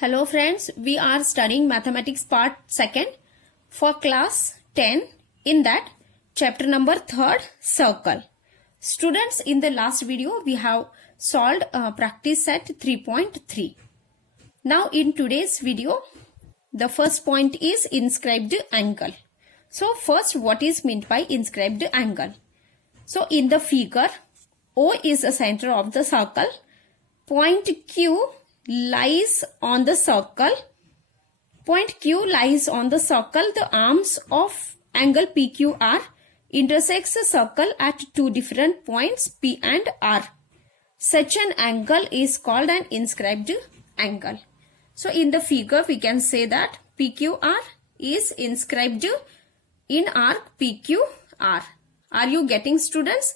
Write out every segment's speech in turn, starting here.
Hello friends, we are studying mathematics part 2nd for class 10. In that chapter number 3rd, circle. Students, in the last video we have solved practice set 3.3. Now in today's video, the first point is inscribed angle. So first, what is meant by inscribed angle? So in the figure, O is the center of the circle. Point Q lies on the circle. Point Q lies on the circle. The arms of angle PQR intersects the circle at two different points P and R. Such an angle is called an inscribed angle. So in the figure we can say that PQR is inscribed in arc PQR. Are you getting, students?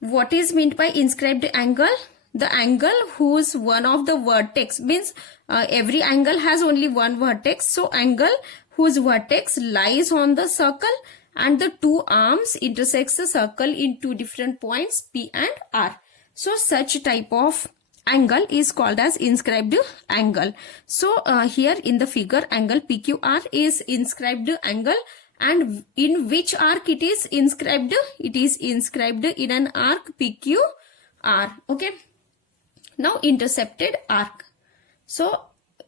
What is meant by inscribed angle? The angle whose one of the vertex means every angle has only one vertex. So angle whose vertex lies on the circle and the two arms intersects the circle in two different points P and R. So such type of angle is called as inscribed angle. So here in the figure, angle PQR is inscribed angle. And in which arc it is inscribed? It is inscribed in an arc PQR. Okay. Now intercepted arc. So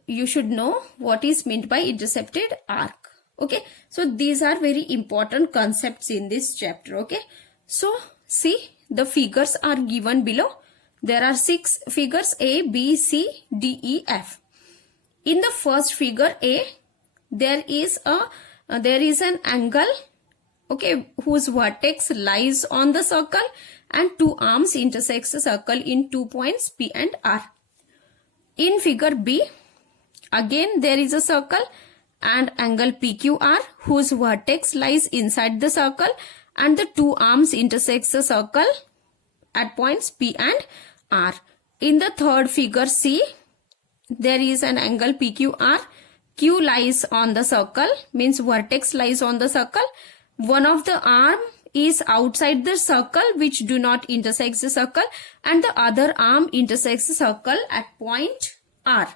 you should know what is meant by intercepted arc. Okay. So these are very important concepts in this chapter. Okay. So see, the figures are given below. There are 6 figures A, B, C, D, E, F. In the first figure A, there is an angle, okay, whose vertex lies on the circle and two arms intersects the circle in 2 points P and R. In figure B, again there is a circle and angle PQR whose vertex lies inside the circle and the two arms intersects the circle at points P and R. In the third figure C, there is an angle PQR. Q lies on the circle, means vertex lies on the circle. One of the arm is outside the circle which do not intersect the circle and the other arm intersects the circle at point R.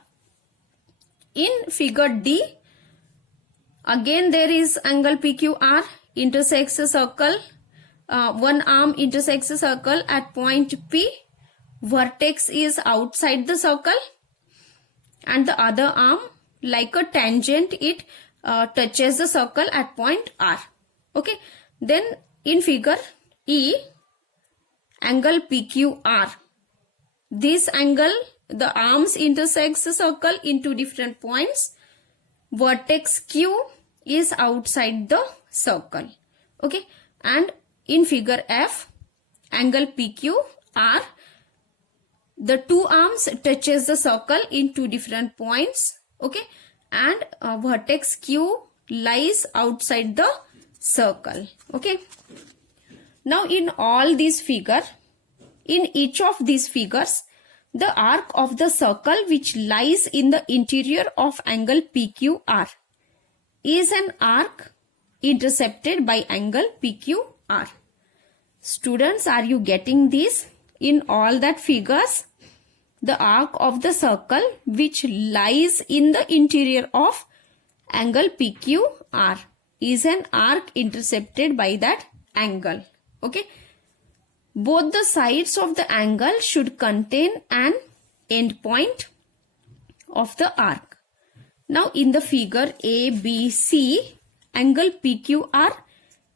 In figure D, again there is angle PQR intersects the circle. One arm intersects the circle at point P. Vertex is outside the circle and the other arm, like a tangent, it touches the circle at point R. Okay. Then in figure E, angle PQR. This angle, the arms intersects the circle in two different points. Vertex Q is outside the circle. Okay. And in figure F, angle PQR, the two arms touches the circle in two different points. Okay. And vertex Q lies outside the circle. Okay. Now in all these figures, in each of these figures, the arc of the circle which lies in the interior of angle PQR is an arc intercepted by angle PQR. Students, are you getting this? In all that figures, the arc of the circle which lies in the interior of angle PQR is an arc intercepted by that angle. Okay. Both the sides of the angle should contain an endpoint of the arc. Now in the figure A, B, C, angle PQR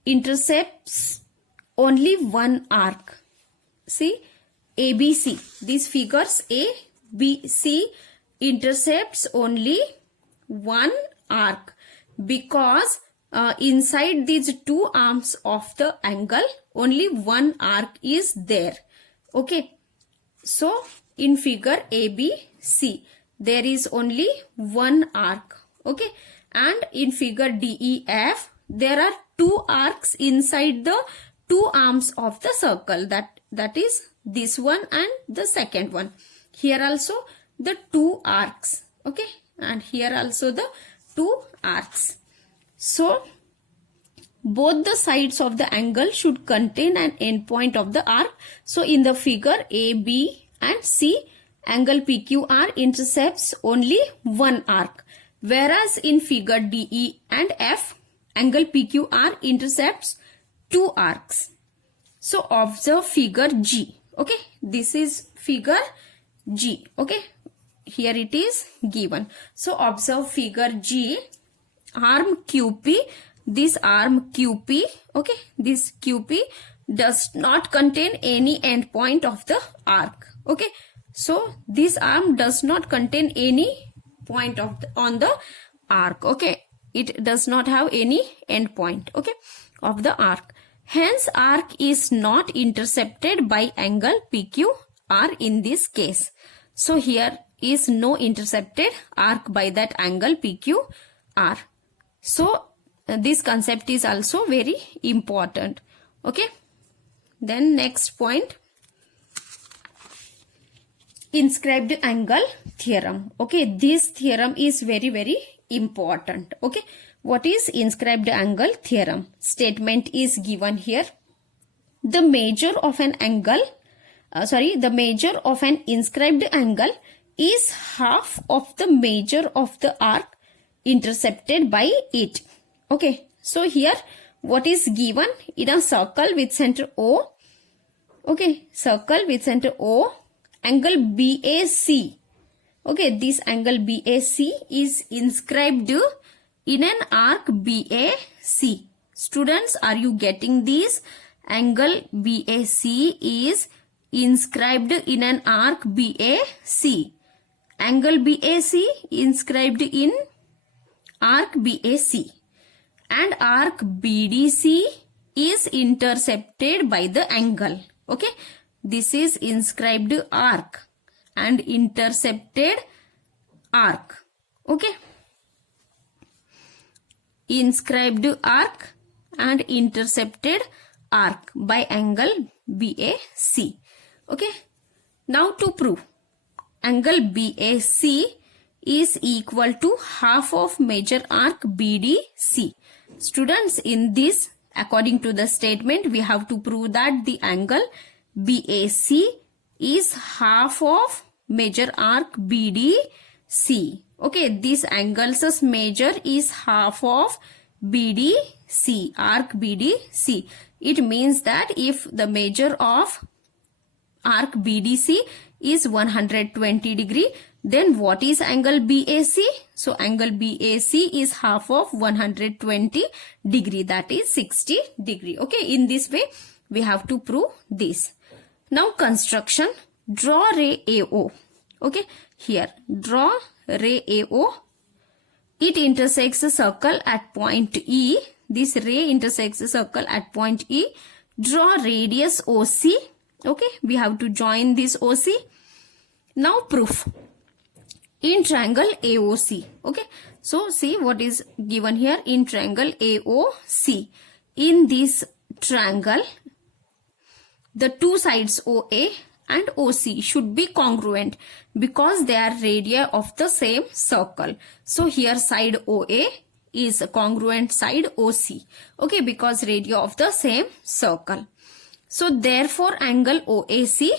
intercepts only one arc. See, ABC, these figures A, B, C intercepts only one arc because inside these two arms of the angle only one arc is there. Okay. So in figure ABC there is only one arc. Okay. And in figure DEF there are two arcs inside the two arms of the circle. That is this one and the second one. Here also the two arcs. Okay. And here also the two arcs. So both the sides of the angle should contain an endpoint of the arc. So in the figure A, B and C, angle PQR intercepts only one arc, whereas in figure DE and F, angle PQR intercepts two arcs. So observe figure G. Okay, this is figure G. Okay, here it is given. So observe figure G. Arm QP, this arm QP, okay, this QP does not contain any endpoint of the arc. Okay, so this arm does not contain any point of on the arc. Okay, it does not have any endpoint, okay, of the arc. Hence, arc is not intercepted by angle PQR in this case. So here is no intercepted arc by that angle PQR. So this concept is also very important. Okay. Then next point, inscribed angle theorem. Okay, this theorem is very important. Okay, what is inscribed angle theorem? Statement is given here. The measure of an angle, the measure of an inscribed angle is half of the measure of the arc intercepted by it. Okay, so here what is given in a circle with center O. Okay, circle with center O, angle BAC. Okay, this angle BAC is inscribed in an arc BAC. Students, are you getting this? Angle BAC is inscribed in an arc BAC. Angle BAC inscribed in arc BAC. And arc BDC is intercepted by the angle. Okay, this is inscribed arc and intercepted arc. Okay, inscribed arc and intercepted arc by angle BAC. Okay, now to prove, angle BAC is equal to half of major arc BDC. Students, in this, according to the statement, we have to prove that the angle BAC is half of major arc BDC. Okay, this angle's measure is half of BDC, arc BDC. It means that if the measure of arc BDC is 120 degree, then what is angle BAC? So angle BAC is half of 120 degree, that is 60 degree. Okay, in this way we have to prove this. Now construction, draw ray AO. Okay, here draw ray AO. It intersects a circle at point E. This ray intersects a circle at point E. Draw radius OC. Okay, we have to join this OC. Now proof. In triangle AOC. Okay, so see what is given here in triangle AOC. In this triangle, the two sides OA and OC should be congruent because they are radii of the same circle. So here side OA is a congruent side OC. Okay, because radii of the same circle. So therefore angle OAC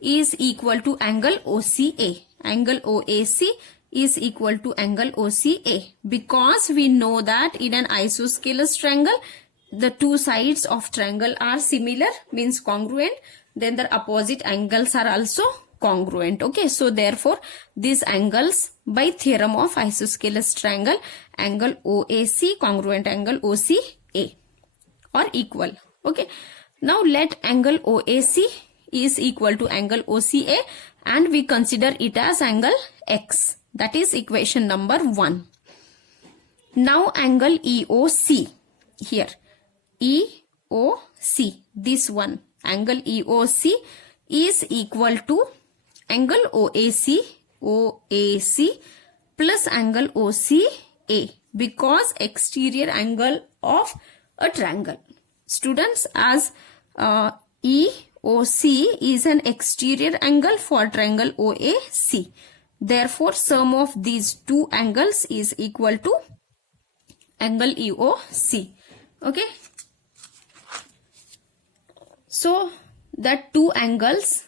is equal to angle OCA. Angle OAC is equal to angle OCA because we know that in an isosceles triangle, the two sides of triangle are similar, means congruent. Then the opposite angles are also congruent. Okay, so therefore these angles by theorem of isosceles triangle, angle OAC congruent angle OCA are equal. Okay, now let angle OAC is equal to angle OCA and we consider it as angle X. That is equation number 1. Now angle EOC, here EOC, this one, angle EOC is equal to angle OAC plus angle OCA because exterior angle of a triangle. Students, as EOC is an exterior angle for triangle OAC. Therefore, sum of these two angles is equal to angle EOC. Okay. So, the two angles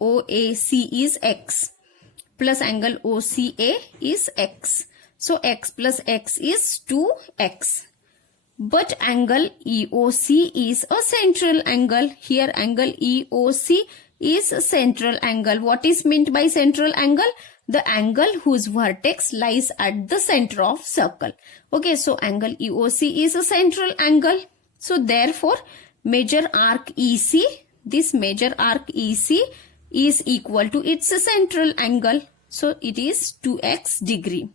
OAC is x plus angle OCA is x. So x plus x is 2x. But angle EOC is a central angle. Here angle EOC is a central angle. What is meant by central angle? The angle whose vertex lies at the center of circle. Okay, so angle EOC is a central angle. So therefore, major arc EC, this major arc EC is equal to its central angle. So it is 2x degree.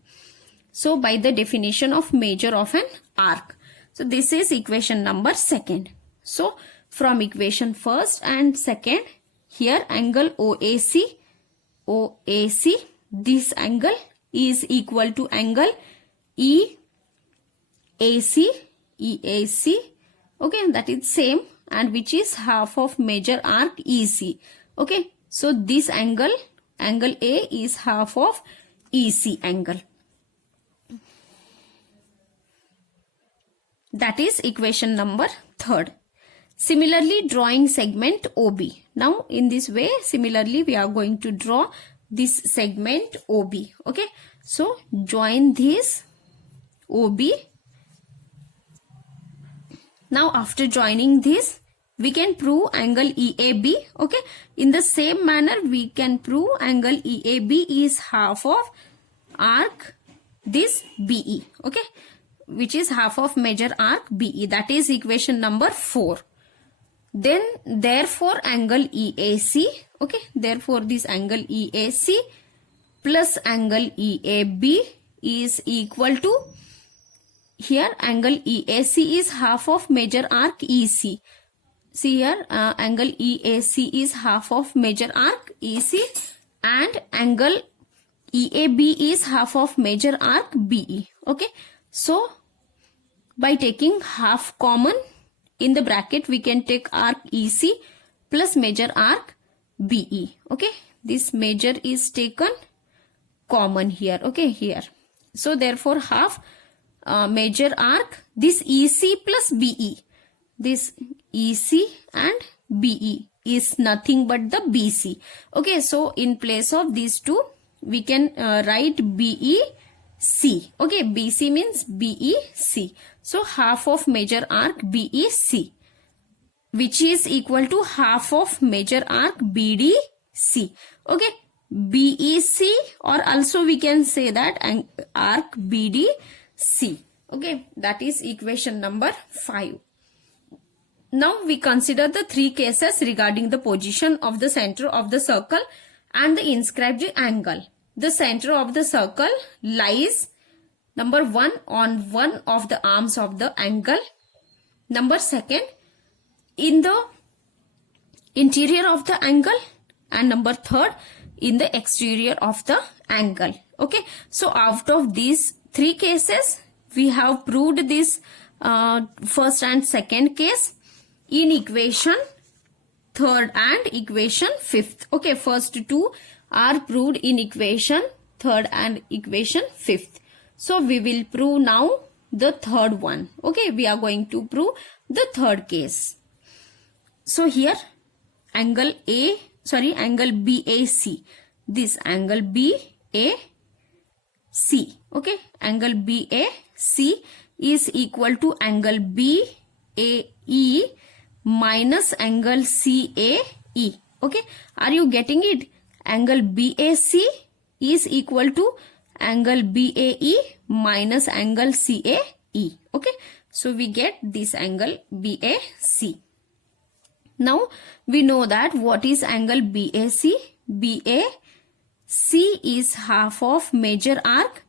So by the definition of measure of an arc. So this is equation number second. So from equation first and second, here angle OAC, this angle is equal to angle EAC. Okay, that is same, and which is half of major arc EC. Okay, so this angle A is half of EC angle. That is equation number third. Similarly, drawing segment OB. Now, in this way, similarly, we are going to draw this segment OB. Okay, so join this OB. Now, after joining this, we can prove angle EAB. Okay, in the same manner, we can prove angle EAB is half of arc this BE. Okay, which is half of major arc BE. That is equation number 4. Then therefore angle EAC, okay, therefore this angle EAC plus angle EAB is equal to, here angle EAC is half of major arc EC. See here angle EAC is half of major arc EC and angle EAB is half of major arc BE. Okay, so by taking half common, in the bracket we can take arc EC plus major arc BE. Okay, this major is taken common here. Okay, here. So therefore half major arc, this EC plus BE. This EC and BE is nothing but the BC. Okay, so in place of these two, we can write BEC. Okay, BC means BEC. So half of major arc BEC, which is equal to half of major arc BDC. Okay, BEC, or also we can say that arc BDC. Okay, that is equation number 5. Now we consider the 3 cases regarding the position of the center of the circle and the inscribed angle. The center of the circle lies, number 1, on one of the arms of the angle. Number 2, in the interior of the angle. And number 3, in the exterior of the angle. Okay, so out of these 3 cases, we have proved this first and second case in equation 3rd and equation 5th. Okay, first 2 are proved in equation 3rd and equation 5th. So we will prove now the 3rd one. Okay, we are going to prove the 3rd case. So here angle BAC, this angle BAC. Okay, angle BAC is equal to angle BAE minus angle CAE. Okay, are you getting it? Angle BAC is equal to angle BAE minus angle CAE. Okay, so we get this angle BAC. Now we know that what is angle BAC? BAC is half of major arc.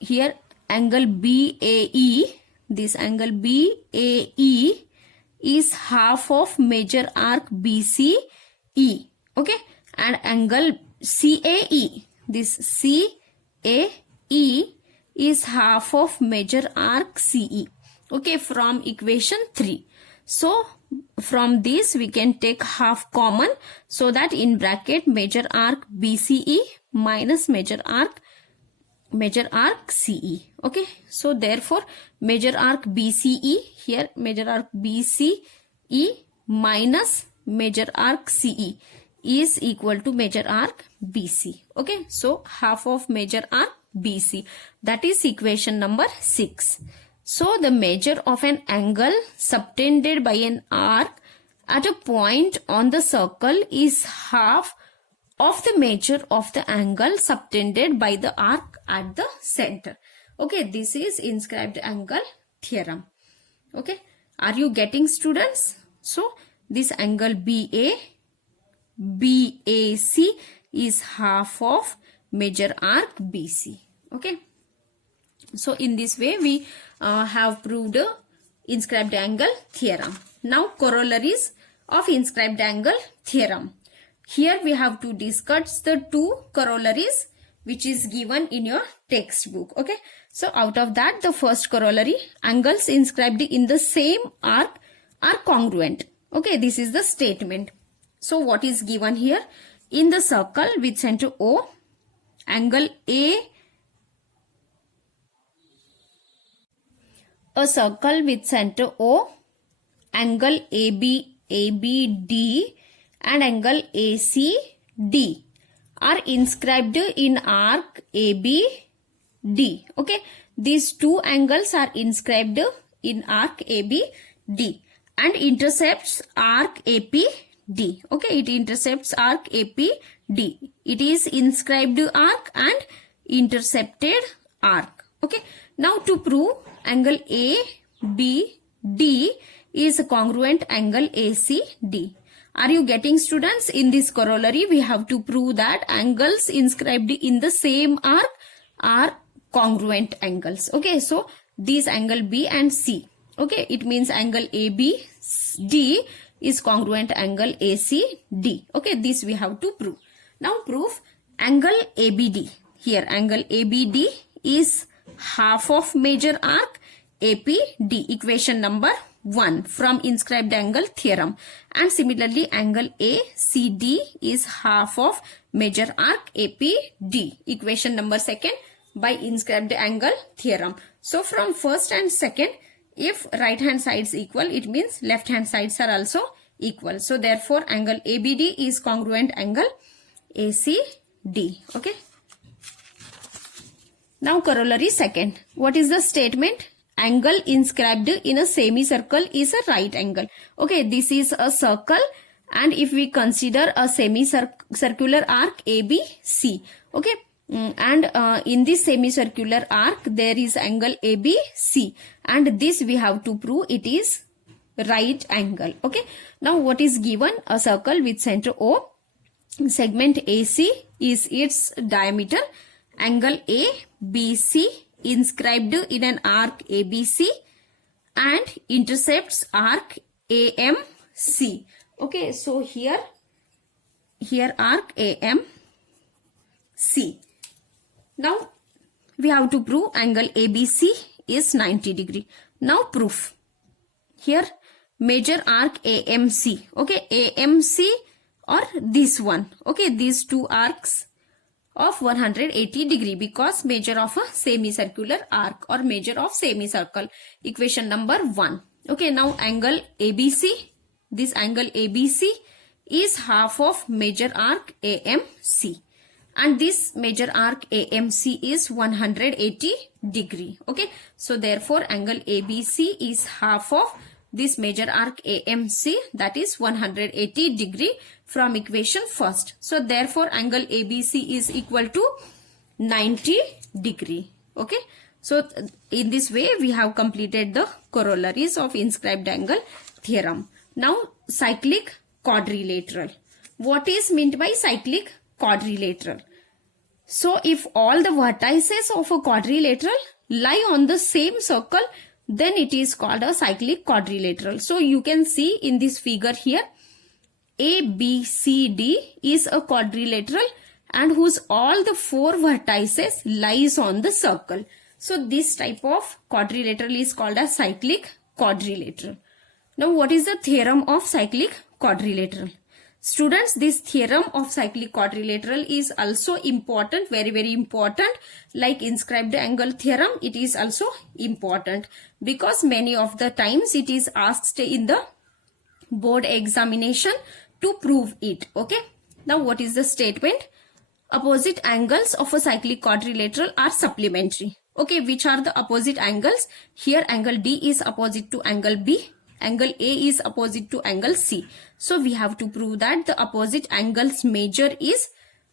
Here angle BAE, this angle BAE is half of major arc BCE. Okay, and angle CAE, this CAE is half of major arc CE. Okay, from equation 3. So from this we can take half common, so that in bracket major arc BCE minus major arc CE. Okay, so therefore major arc BCE, here major arc BCE minus major arc CE is equal to major arc BC. Okay, so half of major arc BC. That is equation number 6. So the measure of an angle subtended by an arc at a point on the circle is half of the measure of the angle subtended by the arc at the center. Okay, this is inscribed angle theorem. Okay, are you getting, students? So this angle BAC is half of major arc BC. Okay, so in this way we have proved inscribed angle theorem. Now corollaries of inscribed angle theorem. Here we have to discuss the two corollaries which is given in your textbook. Okay, so out of that, the first corollary, angles inscribed in the same arc are congruent. Okay, this is the statement. So what is given here? In the circle with center O, angle a circle with center O, angle ABD and angle ACD are inscribed in arc ABD. Okay, these two angles are inscribed in arc ABD and intercepts arc APD. Okay, it intercepts arc APD. It is inscribed arc and intercepted arc. Okay, now to prove angle ABD is a congruent angle ACD. Are you getting, students? In this corollary, we have to prove that angles inscribed in the same arc are congruent angles. Okay, so these angle B and C. Okay, it means angle ABD is congruent angle ACD. Okay, this we have to prove. Now prove angle ABD. Here angle ABD is half of major arc APD, equation number 1 from inscribed angle theorem. And similarly angle ACD is half of major arc APD, equation number 2 by inscribed angle theorem. So from first and second, if right hand sides equal, it means left hand sides are also equal. So therefore angle ABD is congruent angle ACD. Okay. Now corollary second. What is the statement? Angle inscribed in a semicircle is a right angle. Okay, this is a circle and if we consider a semicircular arc ABC. Okay, and in this semicircular arc there is angle ABC and this we have to prove it is right angle. Okay, now what is given? A circle with center O, segment AC is its diameter, angle ABC inscribed in an arc ABC and intercepts arc AMC. Okay, so here arc AMC. Now we have to prove angle ABC is 90 degree. Now proof. Here measure arc AMC. Okay, AMC or this one. Okay, these two arcs of 180 degree because measure of a semicircular arc or measure of semicircle, equation number 1. Okay, now angle ABC, this angle ABC is half of measure arc AMC and this measure arc AMC is 180 degree. Okay, so therefore angle ABC is half of this measure arc AMC, that is 180 degree from equation first. So therefore angle ABC is equal to 90 degree. Okay, so in this way we have completed the corollaries of inscribed angle theorem. Now cyclic quadrilateral. What is meant by cyclic quadrilateral? So if all the vertices of a quadrilateral lie on the same circle, then it is called a cyclic quadrilateral. So you can see in this figure here, ABCD is a quadrilateral and whose all the 4 vertices lies on the circle. So this type of quadrilateral is called a cyclic quadrilateral. Now what is the theorem of cyclic quadrilateral? Students, this theorem of cyclic quadrilateral is also important, very important. Like inscribed angle theorem, it is also important because many of the times it is asked in the board examination to prove it. Okay, Now what is the statement? Opposite angles of a cyclic quadrilateral are supplementary. Okay, which are the opposite angles? Here angle D is opposite to angle B. Angle A is opposite to angle C. So we have to prove that the opposite angles measure is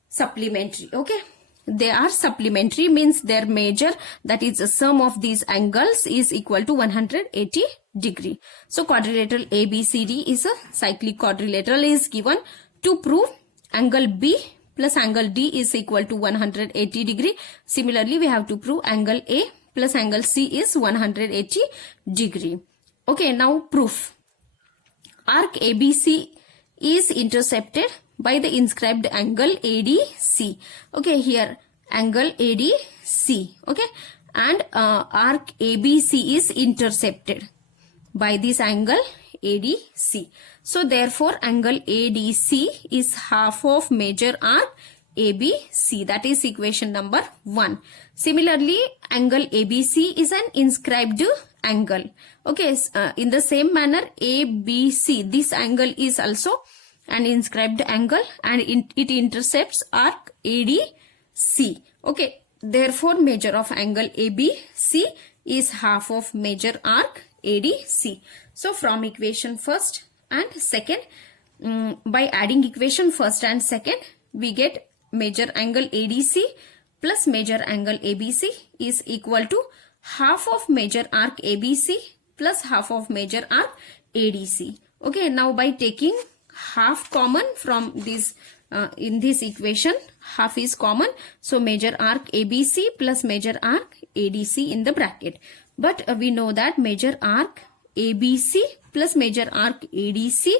supplementary. Okay, they are supplementary means their measure, that is the sum of these angles, is equal to 180 degree. So quadrilateral ABCD is a cyclic quadrilateral is given. To prove angle B plus angle D is equal to 180 degree. Similarly, we have to prove angle A plus angle C is 180 degree. Okay, now proof. Arc ABC is intercepted by the inscribed angle ADC. Okay, here angle ADC. Okay, and arc ABC is intercepted by this angle ADC. So therefore angle ADC is half of major arc ABC. That is equation number 1. Similarly, angle ABC is an inscribed angle. Okay, in the same manner ABC, this angle is also an inscribed angle and it intercepts arc ADC. Okay, therefore measure of angle ABC is half of major arc ADC. So from equation first and second, by adding equation first and second, we get major angle ADC plus major angle ABC is equal to half of major arc ABC plus half of major arc ADC. Okay, now by taking half common from this, in this equation, half is common. So major arc ABC plus major arc ADC in the bracket. But we know that major arc ABC plus major arc ADC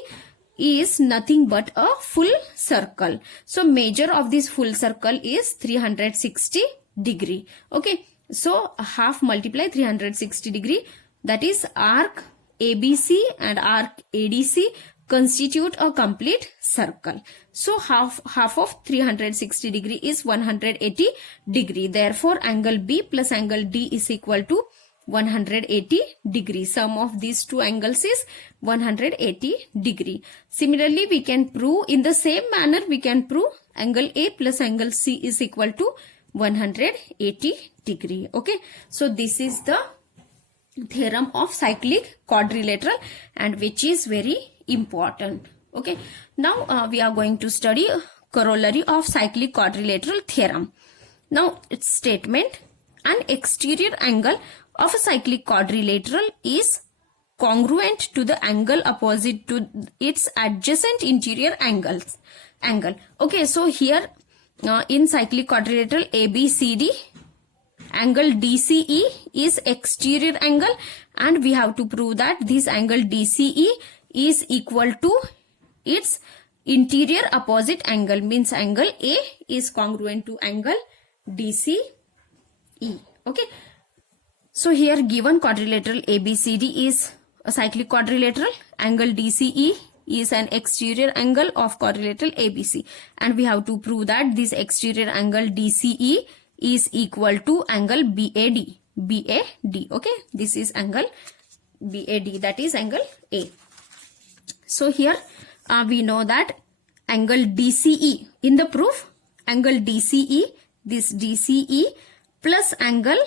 is nothing but a full circle. So measure of this full circle is 360 degree. Okay, so half multiply 360 degree, that is arc ABC and arc ADC constitute a complete circle. So half of 360 degree is 180 degree. Therefore angle B plus angle D is equal to 180 degree. Sum of these two angles is 180 degree. Similarly, we can prove in the same manner, we can prove angle A plus angle C is equal to 180 degree. Okay, so this is the theorem of cyclic quadrilateral and which is very important. Okay, now we are going to study corollary of cyclic quadrilateral theorem. Now its statement: an exterior angle of a cyclic quadrilateral is congruent to the angle opposite to its adjacent interior angle. Okay, so here in cyclic quadrilateral ABCD, angle DCE is exterior angle and we have to prove that this angle DCE is equal to its interior opposite angle, means angle A is congruent to angle DCE. Okay, so here given quadrilateral ABCD is a cyclic quadrilateral, angle DCE is an exterior angle of quadrilateral ABC and we have to prove that this exterior angle DCE is equal to angle BAD. Okay, this is angle BAD, that is angle A. So here we know that angle DCE, in the proof, angle DCE, this DCE plus angle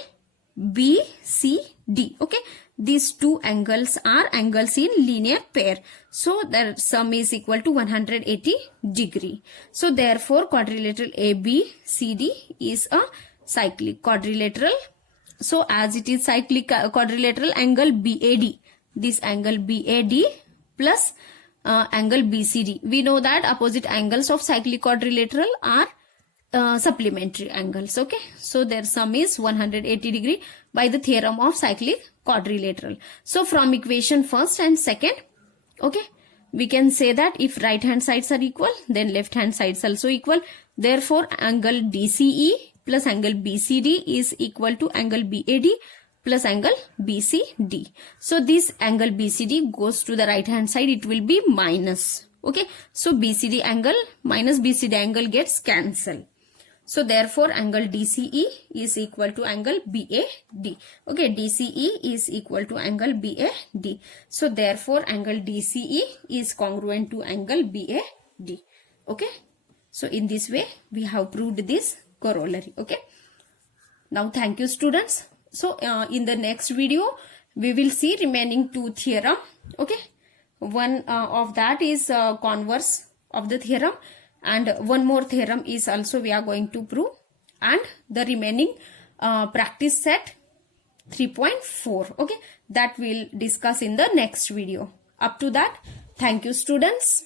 BCD. Okay, these two angles are angles in linear pair. So their sum is equal to 180 degree. So therefore quadrilateral ABCD is a cyclic quadrilateral. So as it is cyclic quadrilateral, angle BAD, this angle BAD plus angle BCD. We know that opposite angles of cyclic quadrilateral are supplementary angles. Okay, so their sum is 180 degree by the theorem of cyclic quadrilateral. So from equation first and second, okay, we can say that if right hand sides are equal, then left hand sides also equal. Therefore angle DCE plus angle BCD is equal to angle BAD plus angle BCD. So this angle BCD goes to the right hand side, it will be minus. Okay, so BCD angle minus BCD angle gets cancelled. So therefore angle DCE is equal to angle BAD. Okay, DCE is equal to angle BAD. So therefore angle DCE is congruent to angle BAD. Okay, So in this way we have proved this corollary. Okay. Now thank you students. So in the next video we will see remaining two theorem. Okay. One of that is converse of the theorem, and one more theorem is also we are going to prove, and the remaining practice set 3.4. okay, that we'll discuss in the next video. Up to that, thank you students.